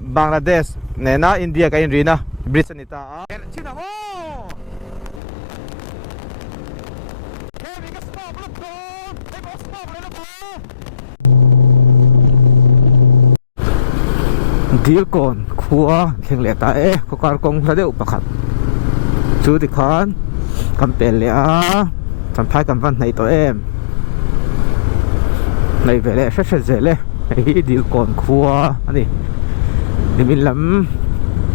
Bangladesh nena India ka in rina bridge nita china mo deal kon khua theng le ta e ko kar kong sa deu pakhat chu ti khan kam pel le a cham phai kam van nei to em nei vele sha sha zele hi deal kon khua ani ni min lam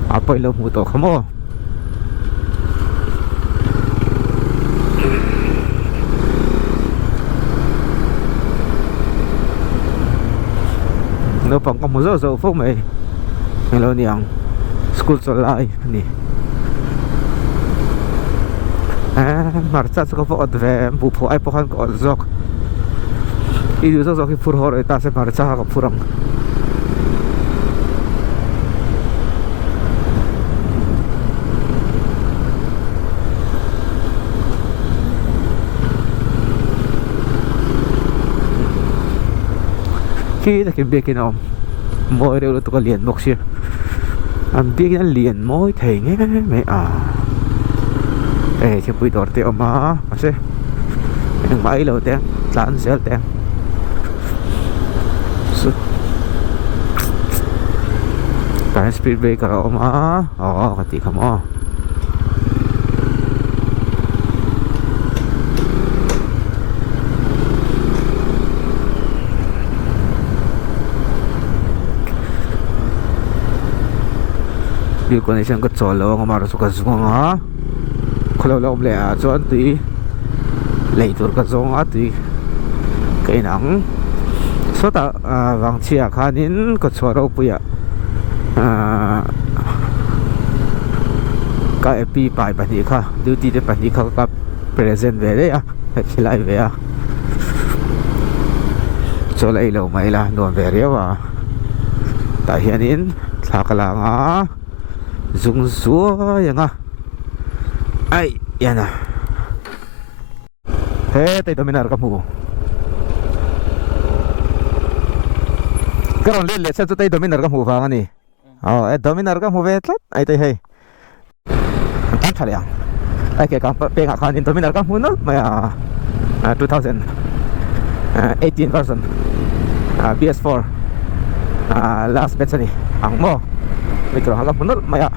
a poi lo mu to khamo no pang kam zo zo phok mai hello niang school so lai ni marcha ko po adve bu pho ai po khan ko zok i du zo ki phur hor ta se marcha ka phurang khi ta kiếm biệt cái nào mỗi đều là tụi liền một xíu anh biết cái liền mỗi thầy nghe mẹ à ê chỉ bụi đỏ tiêu mà xem anh máy lâu tên lán sẽ tên cái speed breaker mà cái gì không điều quan trọng cái chỗ lâu mà nó có dùng á, kalau lâu lẹ cho anh tí lấyตัวcái dùng á tí cái nắng, số ta vàng chia khai nín cái chỗ đâu bây giờ cái pi bài bản địa kha, duty để bản địa kha cái present về đấy à, khi lại về à, chỗ lại lâu mấy là đồ về đấy à, tại hiện nín thà cái là á dùng súa vậy à ai vậy nè thế tay tôi mình làm kamu cái còn lên lên sao tay tôi mình làm kamu vào anh nè tôi mình làm kamu về lắm ai tay hay anh thay à ai cái cái bên khác anh tôi mình làm kamu nó mà 2018 version PS4 last batch này ang mo mikro hanggang punol maya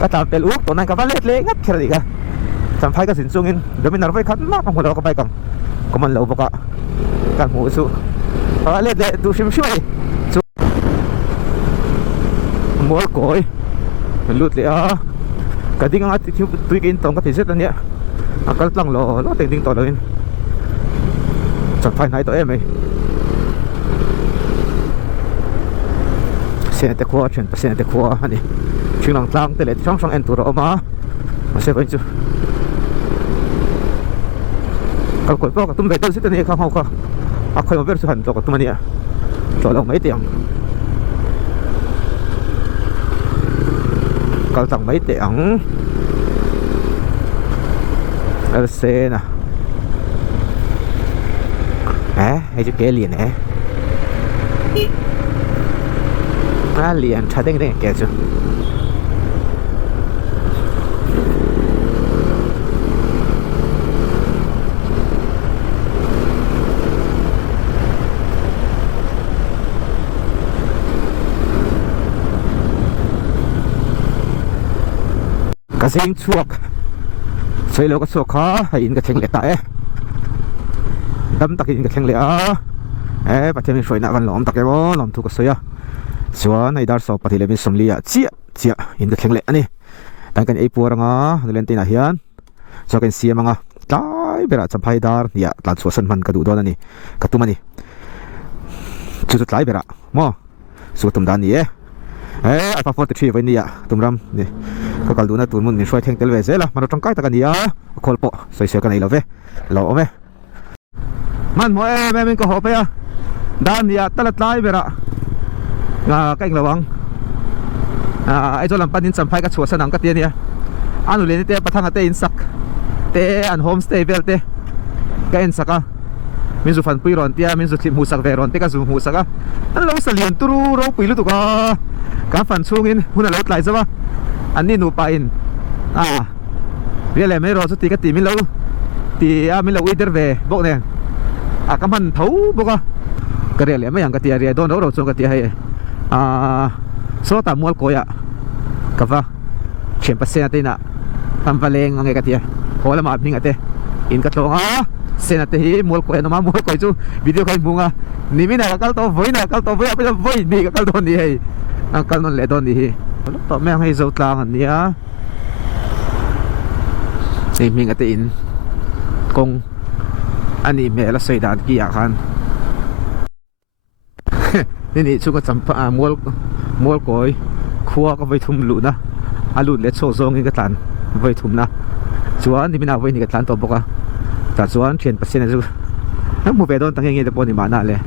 katapel uok to nang kapalit le ngat khari ka sampai ka sinsungin dami narvay khat ma pang hulaw ka pai kang kuman law baka kang husu palit le tu sim shoi su mol koi lut le a kading ang ati tuik in tong ka tiset ania akal lang lo ting ting to lawin sampai nai to em xe te khua chuyển xe te khua anh chuyên lòng tăng tới lại trong en tủ mà xe bên chú kalau kau kau tum betul situ ni kau kau aku yang bersuhan tu kau tum ni tolong mấy tiền kalau tăng mấy tiền xe nè hay chú kế liền liền cha đeng đeng kẹt chứ cái gì chuột xây lâu cái chuột khó hay in cái thằng lệ tại đâm tắc in cái thằng lệ bắt thêm soi nạ văn lõm tắc cái bó lõm thu cái soi chuan ai dar so pathile bin somlia chia in ka khengle ani tan kan ei puranga lentina hian so kan siamanga tai bera champhai dar ya tla chu san man ka du don ani katumani chu tlai bera mo su tum dan ni alpha 43 vai ni ya tumram ni ka kal du na tur mun ni soi theng tel ve zela maro tangkai ta kan ya kholpo soi se kan ei love lo ome man mo me min ko hope ya dan ya talat lai bera cái lawang ai cho làm panin sampai ka chua sanang ka tia nia anu le te pathanga te in sak te an homestay bel te ka in saka min zu fan pui ron tia min zu thim hu sak ve ron te ka zu hu saka an lo salian turu ro pui lu tu ka fan chungin hun a lo tlai zawa an ni nu pa in le me ro chu ti ka ti min lo ti min lo iter ve bok ne ka man thau boka ka re le me yang ka ti ria don ro chu ka ti hai so ta mual ko ya ka va chem pa se ate na tam valeng ang ka ti ko la ma bing ate in ka to sen ate hi mual ko no ma mual ko chu video kai bunga ni mi na kal to voi apela voi ni ka kal don ni hai ang kal non le don ni hi to me ang hai zo tlang an nia ni ming ate in kong ani me la sei dan ki ya khanนี่ชุกจำมัวกอยขัวก็ไปทุ่มหลุนะหลุดเล็ดโซ่ซงนี่ก็ตันไปทุ่มนะส่วนนี่ไม่น่าไปนี่ก็ตันตัวปกอะแต่ส่วนเขียนเปอร์เซ็นต์นะจุทั้งหมู่เปโดนตั้งยังไงแต่ปนนี่มาหน้าเลย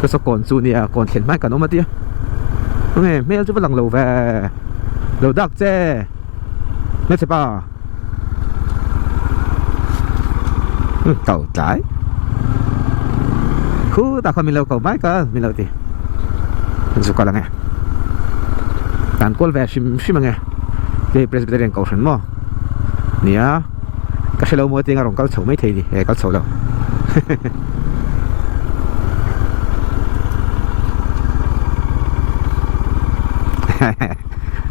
ก็สก่อนจูเนี่ยก่อนเขียนไม่กันออกมาเตี้ยโอเคไม่เอาจุดพลังเราแวเราดักเจ้ไม่ใช่ป่ะเต่าใจku tak kami lau kau mai ka mi lau ti suka lang tan kol ve shim nge ke presbyterian kau shan mo nia ka shelo mo ti ngarong kal chou mai thei di kal chou lau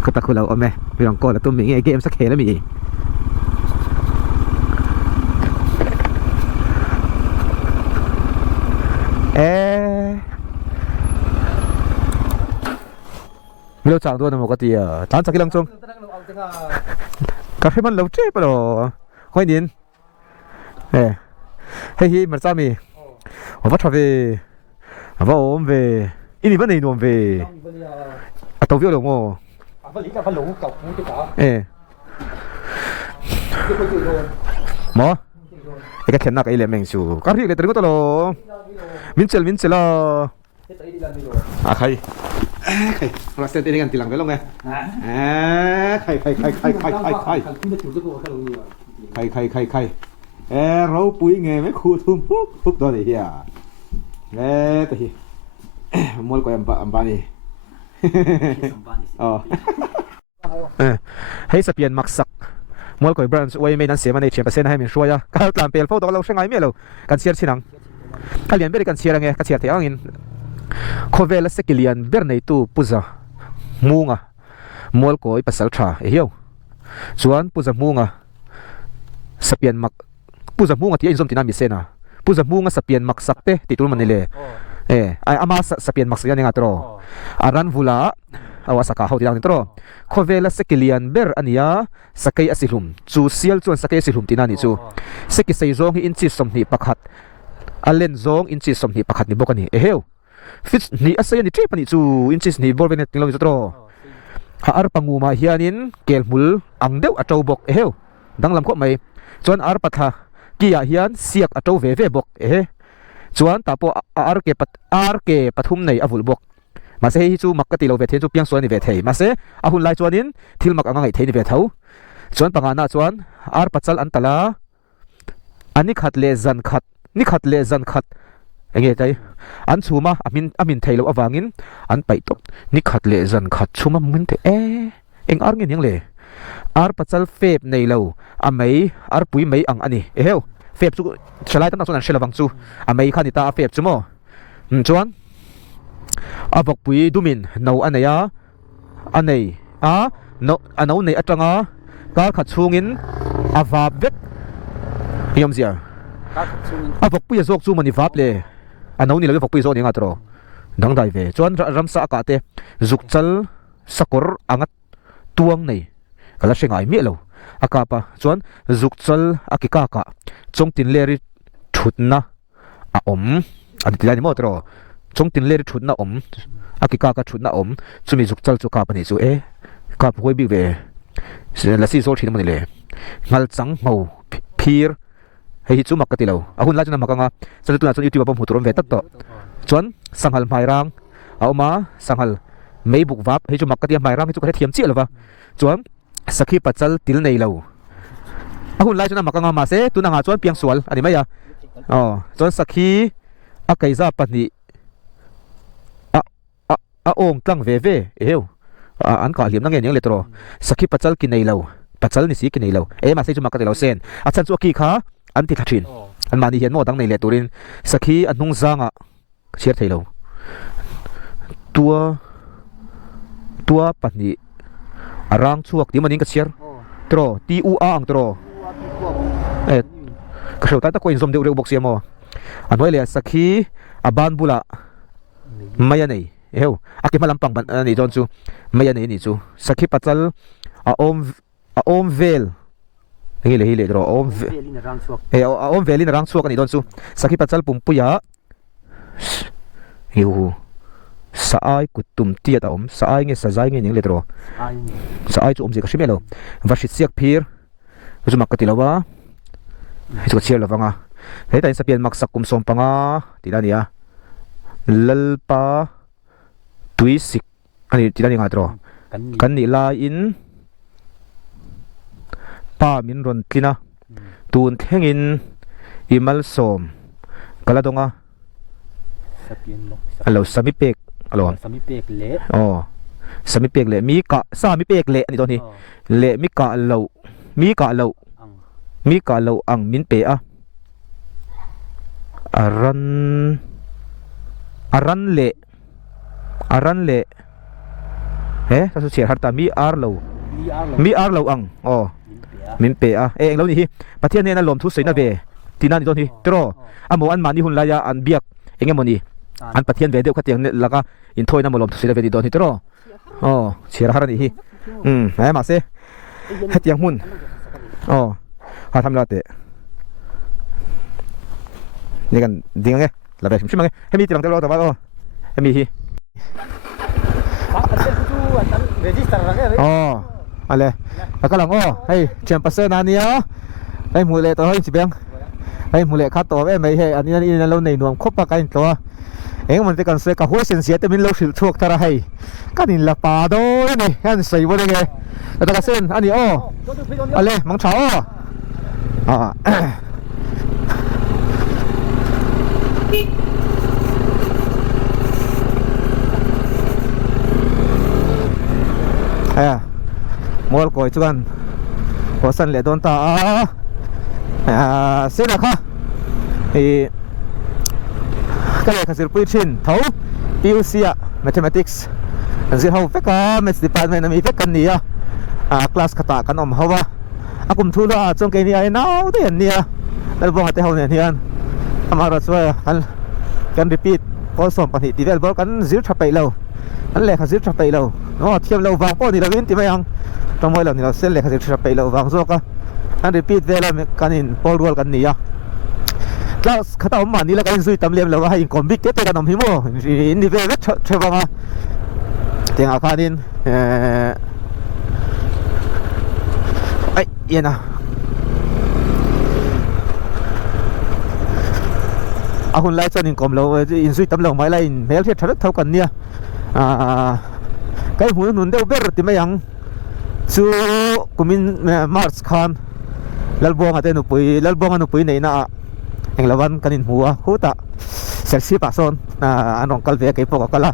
ko ta ku lau ome mi rong ko la tum mi nge game sak he la mi mi lo chang do na mo ka ti tan chak lang chung ka he man lo che pa lo khoi din he hi mar cha mi wa tha ve wa om ve ini ban nei nom ve a to vi lo ngo va li ka va lo ka ku ti ka mo e ka chen na ka ile meng su ka ri le tri ko to lo min chel la khaiเราเซตนี้กันทีหลังไปลงไงใครเราปุ้ยไงไม่คูทุ่มปุ๊บตัวนี้เฮียแต่ที่มัวก็อัมบานีให้สเปียนมักสักมัวก็บรันส์ไว้ไม่นั้นเสียมันในเชียร์เปอร์เซ็นต์ให้มันช่วยอ่ะการตามเปลี่ยนโฟตัวเราเช่นไงไม่เราการเชียร์ชินังการเรียนไม่ได้การเชียร์ไงการเชียร์ที่อ่างอินKovela sekilian bernei tu puza munga mol koi pasal tha hiu chuan puza munga sapian mak puza munga ti inzom tinami sena puza munga sapian mak sakte titul manile ai ama sapian mak sakya ninga tro aran vula awasaka hau tidang tro Kovela sekilian ber ania sakai asilum chu sial chuan sakai asilum tinani chu seki sei zong hi inchi somni pakhat alen zong inchi somni pakhat ni bokani hiu fit ni asaya ni trip ani chu inches ni bolvenet tinglo jotro ar panguma hianin kelmul angdeu atau bok heu danglam ko mai chuan ar patha kia hian siak atau ve bok chuan tapo ar ke pathum nei avul bok mase hi chu makati lo ve the chu piang suan ni ve thei mase ahun lai chuanin thil mak anga ngai thei ni ve thau chuan pangana chuan ar pachal antala ani khat le zan khat enge tai an chuma amin thailo awangin an pai top ni khat le zan khat chuma mun te eng ar nge ning le ar pachal fep nei lo amei ar pui mei ang ani heu fep chu chalai tan chuan an shelawang chu amei khani ta fep chumo chuan abok pui dumin no anaya anei no anau nei atanga ka khat chungin avap vet yom zia abok pui zok chu mani vap le anau ni lo vok pui zo ni nga tro dang dai ve chuan ramsa ka te zukchal sakor angat tuang nei kala sengai mi lo akapa chuan zukchal akika ka chongtin leri thutna a om ani tilani mo tro chongtin leri thutna om akika ka thutna om chumi zukchal chu ka pani chu ka phoi bi ve la si zo thin mani le ngal chang mau phir hei chu makati lo ahun la chuna makanga chatu na chun youtube pom huturom ve tat to chuan sanghal mairang auma sanghal meibuk vap hei chu makati mairang chu ka thiam chi lova chuan sakhi pachal til nei lo ahun la chuna makanga ma se tuna nga chuan piang sual ani maya อ๋อจนสักขีอาไกซ่าปันนี่องตั้งเว่อันก็เหลี่ยมนั่งเงี้ยเลยตัวสักขีปัจจัลกินในเราปัจจัลนี่สิกินในเรามาใส่จุมากันเราเส้นอาจารย์สุกี้ขาอันติดทัดชินอันมานี่เห็นโม่ตั้งในเลยตัวนี้สักขีอันนุ่งจางเชียร์ไทยเราตัวปันนี่ร่างชั่วที่มันนี่ก็เชียร์ตัวตีอูอ่างตัวก็เขาตะโกนสมเด็จเร็วบอกเสียมอันไว้เลยสักขีบานบุละไม่ยันนี่อากิมาลำปังบันนี่จอนจูไม่ยันนี่จูสักขีปัจจัลอมเวลฮิเลตัวอมเวลินรังสวกนี่จอนจูสักขีปัจจัลปุ่มปุยะสายกุตุมเตียดสายเงี้ยสายเงี้ยยังเลยตัวสายจูสิกระชิบเมลวัชิตเสียกพีร์จุมักกติลาวะให้จุกเชียร์ละฟังให้แต่สเปียนมักสักกุมสมปังติดานี่ลลปาตุยสิกอันนี้ติดานี่งาตัวกันนี่ลาอินป้ามินรอนตินะตูนเทงินอิมัลสมกะละดงอัลโหลสามิเปกอัลโหลสามิเปกเละสามิเปกเละมีกะสามิเปกเละอันนี้ตัวนี้เละมีกะเหลาอังมินเปะอารันเละถ้าสุเชียร์ฮัตตามีอาร์เหลาอังมินเปะเองแล้วนี่ประเทศนี้นั่นลมทุสใส่นาเวที่นั่นนี่ตัวนี้ตรอโมอันมานี่หุ่นลายอันเบียกเองไงมันนี่อันประเทศเวเดียวขัดยังเนี่ยแล้วก็อินโทยนั่นมาลมทุสใส่นาเวที่ตัวนี้ตรเชียร์ฮัตนี่มาเซ่ขัดยังหุ่นหาทำลาเตะนี่กันดิ้งไงระเบิดชิมๆไงให้มีตีลังเตะรอแต่ว่าให้มีฮีอะไรแล้วก็หลังให้เชียมปัสเซอร์นานี่ให้มูเลตัวให้สิเบียงให้มูเลคัดตัวไม่ให้อันนี้เราในนวมคบปากกันตัวเองมันจะกันเสียกับหัวเสียนเสียแต่มินเราสิช่วงทาราให้กันนี่ละปาโดนี่ฮันใส่บ่ได้ไงแล้วก็เส้นอันนี้อะไรมังเฉามอลก่อยจุกันหัวสันเหลือโดนตาเส้นอะค่ะก็เลยขัดสิริชินเท่าพิวเซีย mathematics อันนี้เขาเฟกmaths departmentมีเฟกันนี่คลาสขตากันเขาว่าอากุมทุลาจงเกนี่ไอ้น้าวเดียนเนี่ยแล้วบอกให้เขาเนี่ยที่อันทำอะไรช่วยกันรีพีทพอสมปฏิทินบอกกันซิลทับไปแล้วอันแรกเขาซิลทับไปแล้วเทียมเราวางป้อนี่เราวินที่ไม่ยังต้องไว้แล้วนี่เราเส้นแรกเขาซิลทับไปแล้ววางโซ่ก็อันรีพีทเวลากันอินพอรัวกันนี่แล้วเขาตามมันนี่แล้วกันซุยตำเลียมแล้วว่าให้คอมบิกเก็ตกันน้องพิโมนี่เวลเชื่อว่าเตียงอาคารนี่ไอ้ยันหุ่นไล่จนอินคอมเราอินซุยตำเราไม่ไล่เมลที่ทะเลเท่ากันเนี่ยก็หุ่นนุ่นเดียวเบอร์ที่ไม่ยังซูกุมินมาร์สคานแล้วบวงอะไรหนุ่ปุยในน่ะเองละวันกันอินหัวหูตาเซ็กซี่ปากโซนอันน้องกัลเวกไอ้พวกกัลละ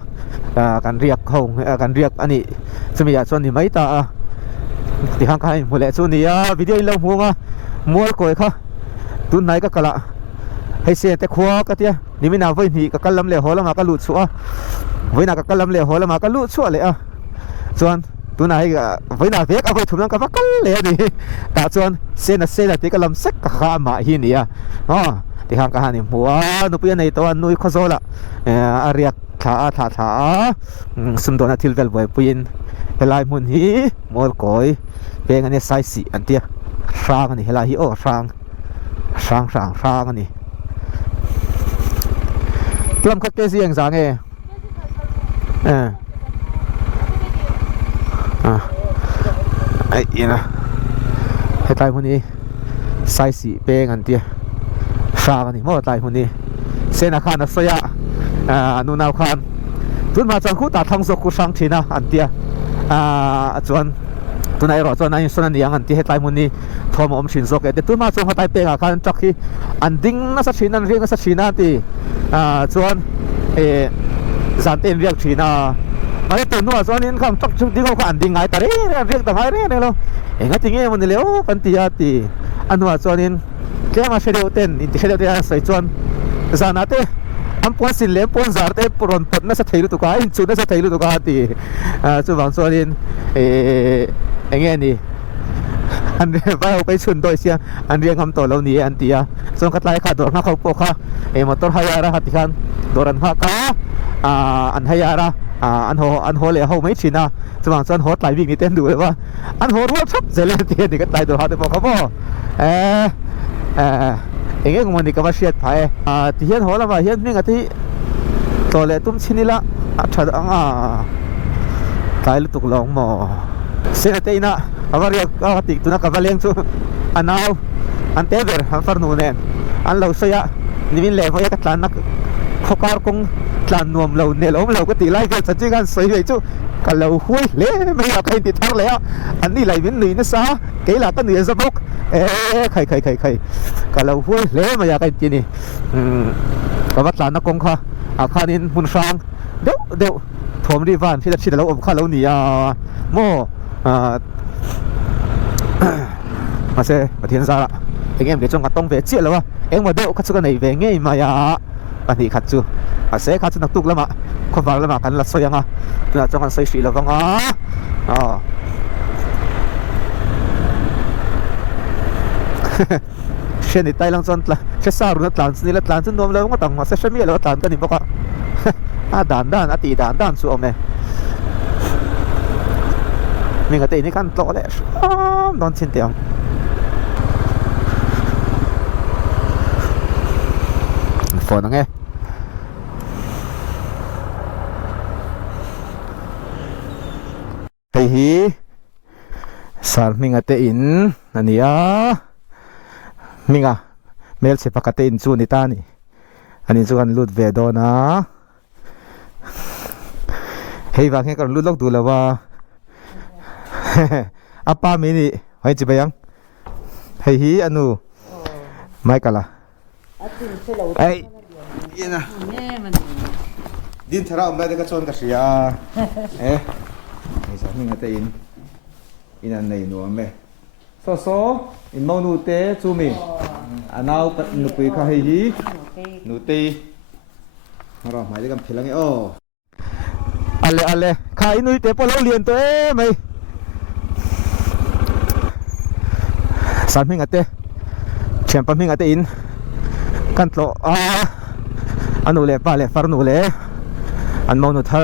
การเรียกเขาการเรียกอันนี้สมัยส่วนนี้ไม่ตาที่ห้างใครหมดเลยส่วนนี้วิดีโอเราหัวมามัวก่อยค่ะตุนไหนก็กะละให้เสียแต่ขวาก็เตี้ยนี่ไม่น่าไว้หนีก็กัลลำเลี้ยวหัวแล้วมาก็ลุดชัวไว้น่าก็กัลลำเลี้ยวหัวแล้วมาก็ลุดชัวเลยส่วนตุนไหนก็ไว้น่าเวกเอาไปถุงนั้นก็มากัลเลยดิแต่ส่วนเสียที่กัลลำเซ็กก็ข้ามาหินนี่ที่ห้างกันนี่หัวนุปยันในตัวนุยข้อโซละเรียกขาสมดุลทิลเวลไว้ปุยนเฮลายมุนฮีมอลก้อยเป็นอันนี้ไซส์อันเดียช่างอันนี้เฮลายฮีช่างอันนี้กลัมคัดเกษียงสังไอ้ยันนะเฮลายมุนฮีไซส์เป็นอันเดียช่างอันนี้มอลตายมุนฮีเซนาคานัสยานูนาวคานจุดมาจังคู่ตาทางสกุช่างทีนะอันเดียจวน ตัวไหนรอจวนนั้นส่วนนั้นยังอันที่เหตุไลมุนนี่ทอมอมชินโซกเด็ดตัวมาส่งเขาไตเปงอ่ะคันจักที่อันดิ้งน่าสักชินนั่นเรียกน่าสักชินนั่นที่จวนสันเต็นเรียกชินมาได้ตัวนู้นจวนนี้คำจักดิ้งเขาอันดิ้งไงแต่เรียกแต่ไงเนี่ยเราเองก็จริงๆมันเลี้ยวกันที่ที่อันนู้นจวนนี้แค่มาเฉลี่ยเต้นอินที่เฉลี่ยเต้นใส่จวนสานาเต้อันปวนสินเลี้ยปวนสารเต้ปวนปนน่าจะเทลุตุกาอินจูน่าจะเทลุตุกาที่ส่วนบางส่วนนี้เงี้ยนี่อันเรียกว่าไปชุนโดยเสียอันเรียกคำตัวเราหนีอันที่ส่วนกัตไลขาดโดนข้าเขาปกค่ะมอเตอร์ไฮยาระหัดที่กันโดนข้าก้าอันไฮยาระอันโหเลยเขาไม่ชินส่วนบางส่วนโหไตวิ่งนี่เต้นดูเลยว่าอันโหรู้ชับเจริญเตี้ยนี่ก็ไตตัวเขาแต่บอกเขาบอกเงี้ยของมันนี่ก็ว่าเชียดไปที่เห็นหัวละมาเห็นนี่ก็ที่ตัวเลยตุ้มชินิละชัดไตลุตุกลองหมอเสียเต้นะอาการยังก็ติดตัวนักการเลี้ยงชูอันเอาอันเทเบอร์อันฟาร์นูเนนอันเราเสียนี่วินเล่พอยากตลาดนักเขาการคงตลาดนวมเราเนี่ยเราก็ตีไล่กันสัจจิกันสวยเลยชูกันเราห้วยเล่ไม่อยากใครติดทั้งแล้วอันนี้ไหลวินหนีนะซะเกล้าก็เหนื่อยสะบกใครกันเราห้วยเล่ไม่อยากใครจีนี่ก็ว่าตลาดนักคงค่ะอาคารนี้มุนฟางเดี๋ยวผมรีบวันที่จะชิดเราอมข้าเราหนีโม่มาเซ่มาเทียนซาละเอ็งเดี๋ยวจงกัดต้องเวจีแล้ววะเอ็งมาเดี๋ยวขัดสุกันในเวงเงี้ยมายาปันนี้ขัดจูมาเซ่ขัดจูนักตุกแล้วมาคนฟังแล้วมากันละสวยยังตัวจงกันใส่สีแล้วฟังเช่นในไต้หลังจนละเช่นซารุนัดหลานนี่ละหลานจนนวมแล้วก็ต้องมาเซ่เมียแล้วหลานกันนี่บอกว่าด่านตีด่านสู้เอาไหมมีกระตินี่กันโตเลยนอนชินเตียงฝนยังไงเฮ้ยสารมีกระตินนั่นนี่มีกะเมลเสพกระตินจูนิตานี่อันนี้จูกันลุดเวโดนะเฮ้ยบางแห่งก็ลุดลอกดูแล้วว่าapa mini hai chi bayang hei hi anu mai kala ai ina din thara umla de ka chon ka sia ai sa ni ngate in an nei no ame so in mau nu te chu mi anau pat nu pui kha hei hi nu te ro mai de kam philang e o ale khai nu te po lo lien to e maiสารมิงอาเต้เชียมปมิงอาเต้อินกันโตอันนู้นเลยป้าเลยฟาร์นู้นเลยอันมองนู้นเธอ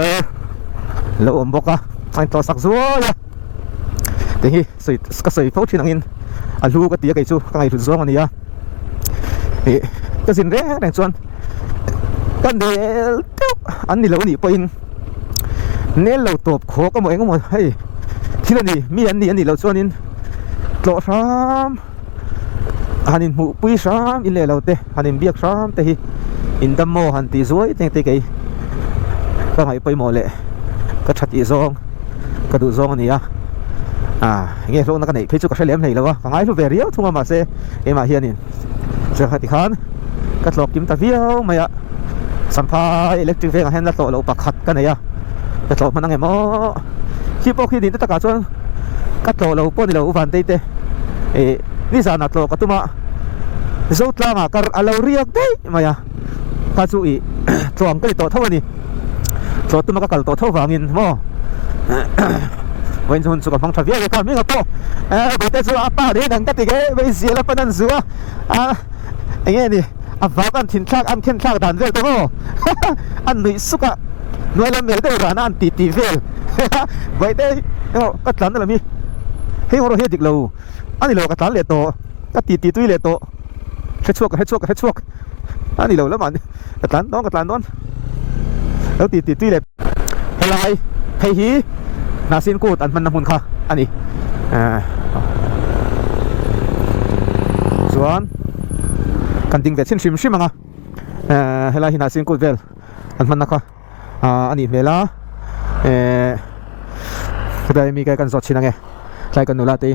แล้วอมบกอ่ะอันโตสักซัวเลยเดี๋ยวนี้สวยก็สวยพวกที่นั่งอินอันลูกก็ตีกันจู่ก็ไงถึงซัวมันนี่อ่ะก็สินเร่แรงส่วนกันเดี๋ยวอันนี้เราหนีไปอินเนี่ยเราตบโคก็หมดเองก็หมดเฮ้ยที่นั่นนี่มีอันนี้เราส่วนอินโลซ้ำฮันนินหมูปุยซ้ำอินเล่เราเตะฮันนินเบียกซ้ำเตะอินดัมโมฮันตีสวยเตะเตะกี่ก็หายไปหมดเลยก็ชัดอีซองก็ดูซองนี่เงี้ยซองนักไหนพี่จุกก็ใช้เลี้ยมไหนแล้ววะฟังไอ้ทุกเบรียวทุ่งมาเซ่มาเฮียนี่เจ้าขัดที่ขันก็หลอกกิมตาเวียวมาสัมภาระอิเล็กทริกเวงแฮนด์ละโตเราปักขัดกันเนี่ยก็หลอกมันนั่งไงมั้งขี้ปอกขี้ดินตะการส่วนก็โตเราปนเราอุบันเตะนี่สานัดโตก็ตุ้มสุดละมาการเราเรียกได้มาก็จู่อีจวงก็เลยโตเท่านี้โตตุ้มก็การโตเท่าฝั่งอินมั้งวันศุกร์สุขภาพทวีก็ทำยังไงก็บุตรสู้อาป้าเดี๋ยวนั่งกันติเกไปเสียแล้วปนันสู้อย่างเงี้ยนี่อาฟ้ากันทิ้งชักอันเข็นชักด่านเวลตัวอันหนุ่ยสุกะหน่วยละเมียได้ร้านอันตีเวลไว้ได้ก็หลังนั่นแหละมีเฮ้ยเราเฮ็ดอีกแล้วอันนี้เราก็ตันเลยโตก็ตีตุ้ยเลยโตเฮ็ดชวกอันนี้เราแล้วมันก็ตันน้องแล้วตีตุ้ยเลยเฮ้ยไรเฮ้ยฮีนาซินกูตันมันน้ำมันค่ะอันนี้ส่วนกันดิ้งเวทชิมมั้งเฮ้ยไรนาซินกูเวลอันมันนะคะอันนี้เวลาก็ได้มีการสดชินไง ใช่กันหนูลาตี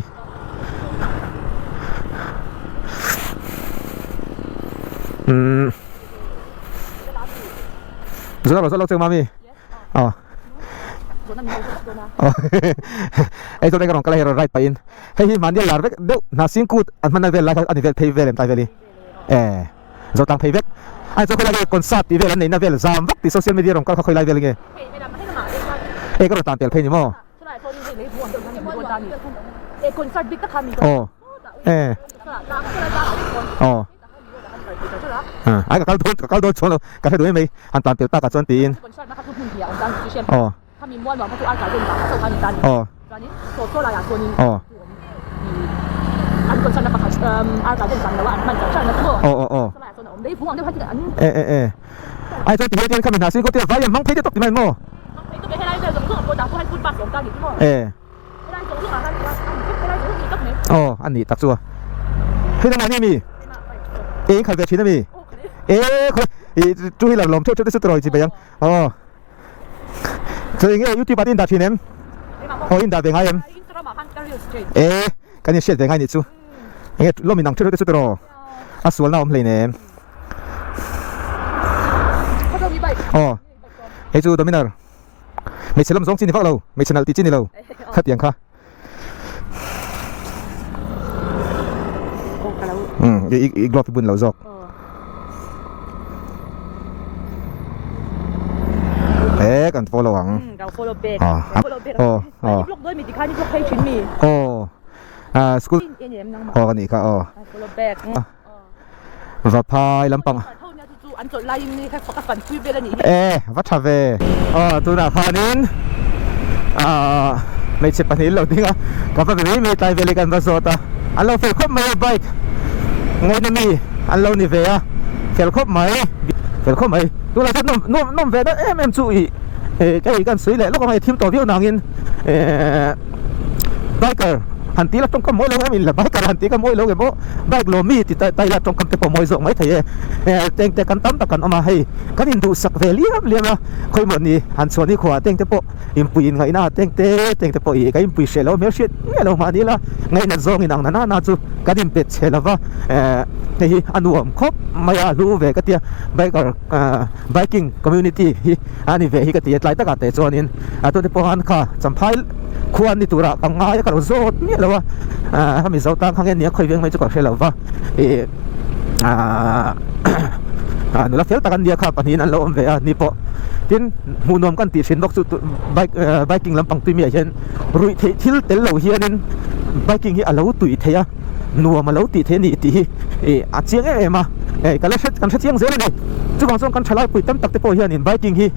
สุดแล้วเราเจอมามีอ๋อไอ้ตัวนี้ก็ลองกันเลยเราไล่ไปอินให้ที่มันเนี่ยลาร์เวกเดี๋ยวน่าสิ่งกูอันมันนั่นเวลาอันนี้เวลเพย์เวลตายเวลีเราตั้งเพย์เวกไอ้ตัวคนละคอนเสิร์ตที่เวลนี่น่าเวลซามวักที่โซเชียลมีเดียเราก็ค่อยไล่เวลไงก็เราตั้งเพย์นี่มั้งconcert big ก็ทำอีกไอ้ก็โดนชนแล้วก็ให้ดูไม่อันตามเตียวตากับชนตีน他们问我们做阿改变啦，做他们单。然后所做了呀，做你。安คนฉันนะประกาศอาการเป็นสันแล้วอันมันจะฉันนะทั่วสลายส่วนผมได้ผู้หวังได้พัฒนาอันไอ้เจ้าตีเดียนคำเป็นหาซื้อก็เตี้ยไฟยังมั่งเพย์จะตกที่ไหนมั้งมั่งเพย์ก็ไปให้ได้เลยสมมติว่าต่างผู้ให้คุณปักสองการอยู่ที่มั้งให้ได้สมมติว่าให้ได้สมมติมีตั้งไหนอันนี้ตักซัวให้ตั้งไหนนี่มีขัดแบบชิ้นนะมีคนจุ้ยหลังลมช่วยได้สุดรอยจีไปยัง所以我 YouTube 把你打去年，我印打变爱em，赶紧写变爱你做，因为罗明当初都出得咯，啊，说那我们来年，哎，做到没呢？没吃那么重，今天发了，没吃那地今天了，看点看，一个不老早。กัน follow หวังเรา follow back follow back ลูกด้วยมีติค่านี่ลูกให้ชิ้นมีschool กันนี่ค่ะfollow back วัดพายลำปังอันจดไลน์นี่แค่ฝักฝันคุยไปแล้วนี่วัดชาเวตัวหน้าพานินไม่ใช่ปัญหาเราดิค่ะกับแบบนี้ไม่ตายเวลิกันมาโซตาอันเราเฟลคบไม่ไบค์งงนี่มีอันเรานี่เวียเฟลคบไม่เฟลคบไม่ตัวเราจะนุ่มเวด้จุยใจกันสวยเลยแล้วก็ให้ทีมต่อเที่ยวนางอินไบเกอร์หันตีละตรงกับมวยแล้วมีละไบเกอร์หันตีกับมวยแล้วไงโม่ไบเกอร์โลมีติดไตละตรงกับเตปมวยส่งไม่ถ่ายเต็งแต่กันตั้มตะกันเอามาให้กันอินดูสักเวลีครับเรียกนะค่อยหมดนี่หันส่วนนี้ขวาเต็งเตปอิมปุยไงน่าเต็งเตปอีกอิมปุยเชลแล้วเมื่อเช็ดเนี่ยเรามานี่ละไงนั่นซองอินังน่าจูกันอิมเป็ดเชลว่าที่อันรวมครบไม่อารู้เวกเตียไบเกอร์ไบกิ้งคอมมูนิตี้อันนี้เวกเตียไล่ตะกันแต่ส่วนนี้ตัวที่พอหันข้าจำพายควรนี่ตัวละกังง่ายกับเราโซ่เนี่ยแล้วว่าถ้ามีโซ่ตั้งข้างนี้ค่อยเวียงไม่จุกเชลแล้วว่านูรักเที่ยวตะกันเดียครับอันนี้นั่นเราเวนี่พอที่มูนวมกันตีเช่นดอกสุดไบกิ้งลำปังตุยเมียเช่นรุยทิลเตลเหล่าเฮียนี่ไบกิ้งที่เราตุยเทียนัวมาแล้วตีเทนี่ตีอาเจียงมากันแล้วกันเชียงเสียเลยจุดบางส่วนกันฉลาดปุ๋ยตั้มตักเตปเฮียนินไบกิ้งที่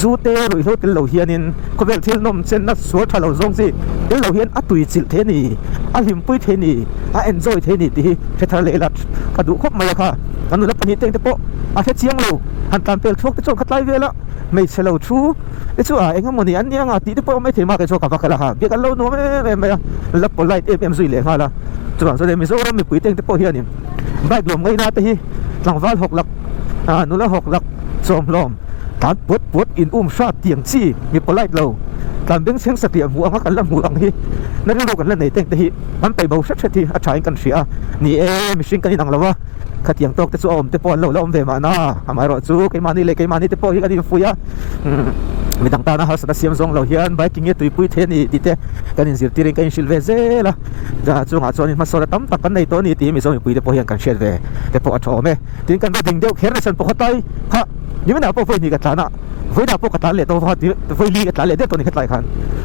ซูเตอร์หรือเตลเหล่าเฮียนินก็เป็นที่นมเส้นนัดสวดฉลาดซงสิเตลเหล่าเฮียนตุยจิลเทนี่หิมปุยเทนี่เอ็นจอยเทนี่ตีเชทะเลลัดกระดูกครบมาค่ะกันนู้นแล้วปนิเตงเตปเชียงเราหันตามเปลช่วงที่จงคัดไล่เวละไม่เชลาชูไอ้ชัวเอ็งก็มันนี่อันนี้ตีเตปไม่เทมากันชัวกับฟักละค่ะเบียกันเราโน้ไม่ลับปลายเอ็มซุยเลยค่ะละจุดนั้นแสดงมีโซ่เราไม่ปุ๋ยเต็งเตปเฮียนี่ใบกลมไงนะตีหลังฟ้าหกหลักนู้นละ6 หลักสมลมการปวดอินชาเตียงจี้มีปลายเราการเบ่งเสียงสติหัวเขากันละหัวอังฮีนั่นเรากันละไหนเต็งตีมันไปเบาชัดทีอาชายกันเสียนี่มิชิงกันนี่นังเราว่าขัดยังตกแต่สู้อมเตปอนเราอมเวมานะทำไมเราสู้กันมานี่เลยกันมานี่เตปฮีกันนี่ฟุยมีต่างๆนะฮะสตาเซียมซองเราเฮียนไบกิ้งตุยปุยเทนี่ติเตกันนี่สิร์ติริงกันชิลเวเซล่ะจะช่วงหาช่วงนี้มาสอนตั้มตักกันในตัวนี้ตีมีซองปุยเตปเฮียนกันเชียร์เวเตปอัดโฉมตีกันก็ดึงเดียวเขียนในชั้นปกติฮะยังไม่หนาพวกไฟนี่กันนะไฟหนาพวกกันเลยตัวไฟลีกันเลยเด็กตัวนี้กันเลยกัน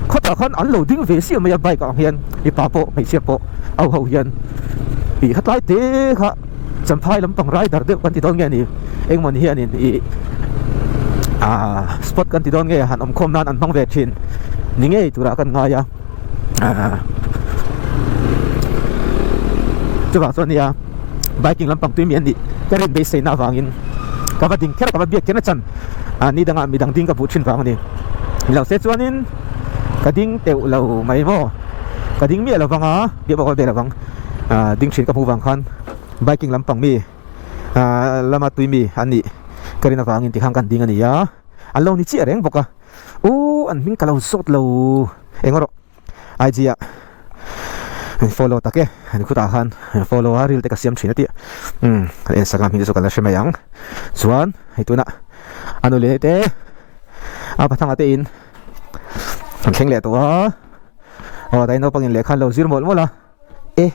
เขาแต่คนอันโหลดิ้งเวซี่ไม่ยอมไปกับเฮียนอีป้าโปไม่เชียร์โปเอาเฮียนปีกันเลยเตะค่ะจำพายลำปังไรดัดเด็กวันที่ตอนเงี้ยนี่เอ็งมันเฮียนี่สปอตกันที่โดนเงี้ยหันอมคมนั้นอันบังเวชินนี่เงี้ยตัวละกันง่ายจุดว่าส่วนนี้ไบกิ้งลำปังตุยเมียนดิก็เรียนเบสเซน่าฟังอินกับว่าดิ้งแค่กับว่าเบียดแค่นั้นจันนี่ดังมีดังดิ้งกับผู้ชินฟังนี่เราเสร็จส่วนนี้ก็ดิ้งเต๋อเราไม่โม่ก็ดิ้งเมียเราฟังเบียบอกว่าเบียเราฟังดิ้งชินกับผู้ฟังคันไบกิ้งลำปังมีลำมาตุยมีอันนี้ก็เรียนฟังอินที่ข้างกันดิ้งอันนี้อันเรานี่เชี่ยเร่งบอกอันมิ่งกับเราสดเราเองก็ไอเจีย follow take an khuta khan follow a ril te ka siam thina ti kan Instagram hi chu kan la shema yang chuan heituna anu le te a pathanga te in kan thleng le to a dai no pangin le khan lo zir mol mola he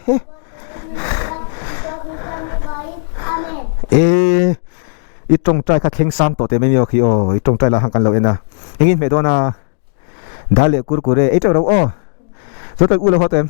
i tong trai kha kheng sam to te menio khi i tong trai la hang kan lo ena ingin me dona dale kurkure e to ro zo ta u lo hotem